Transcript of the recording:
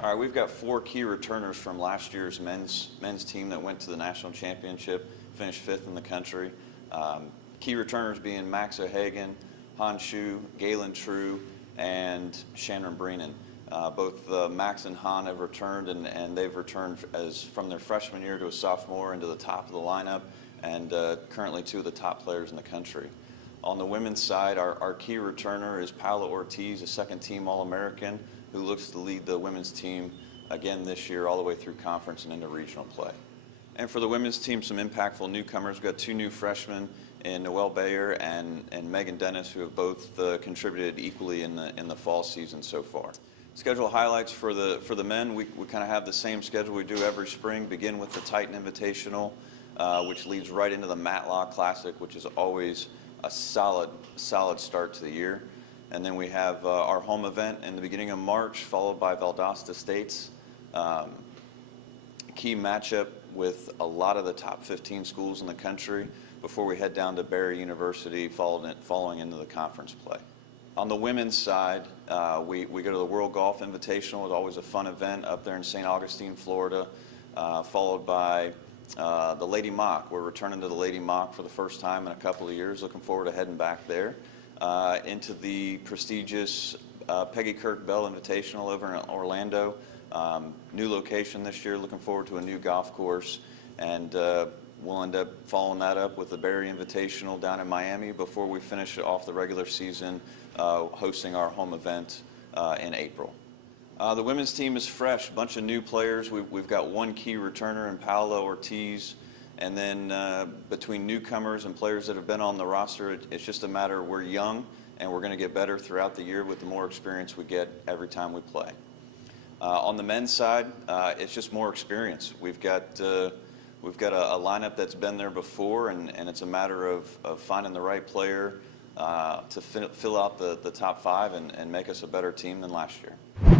All right, we've got 4 key returners from last year's men's team that went to the national championship, finished 5th in the country. Key returners being Max O'Hagan, Han Shu, Galen True, and Shannon Breenan. Both Max and Han have returned, and they've returned as from their freshman year to a sophomore into the top of the lineup, and currently 2 of the top players in the country. On the women's side, our key returner is Paola Ortiz, a second-team All-American, who looks to lead the women's team again this year all the way through conference and into regional play. And for the women's team, some impactful newcomers. We've got 2 new freshmen in Noelle Bayer and Megan Dennis, who have both contributed equally in the fall season so far. Schedule highlights for the men. We kind of have the same schedule we do every spring. Begin with the Titan Invitational, which leads right into the Matlock Classic, which is always a solid start to the year. And then we have our home event in the beginning of March, followed by Valdosta State's key matchup with a lot of the top 15 schools in the country before we head down to Barry University following into the conference play. On the women's side, we go to the World Golf Invitational. It's always a fun event up there in St. Augustine, Florida, followed by the Lady Mock. We're returning to the Lady Mock for the first time in a couple of years. Looking forward to heading back there. Into the prestigious Peggy Kirk Bell Invitational over in Orlando. New location this year. Looking forward to a new golf course. And we'll end up following that up with the Barry Invitational down in Miami before we finish off the regular season hosting our home event in April. The women's team is fresh, a bunch of new players. We've got 1 key returner in Paola Ortiz, and then between newcomers and players that have been on the roster, it's just a matter of we're young and we're going to get better throughout the year with the more experience we get every time we play. On the men's side, it's just more experience. We've got a lineup that's been there before, and it's a matter of finding the right player to fill out the top 5 and make us a better team than last year.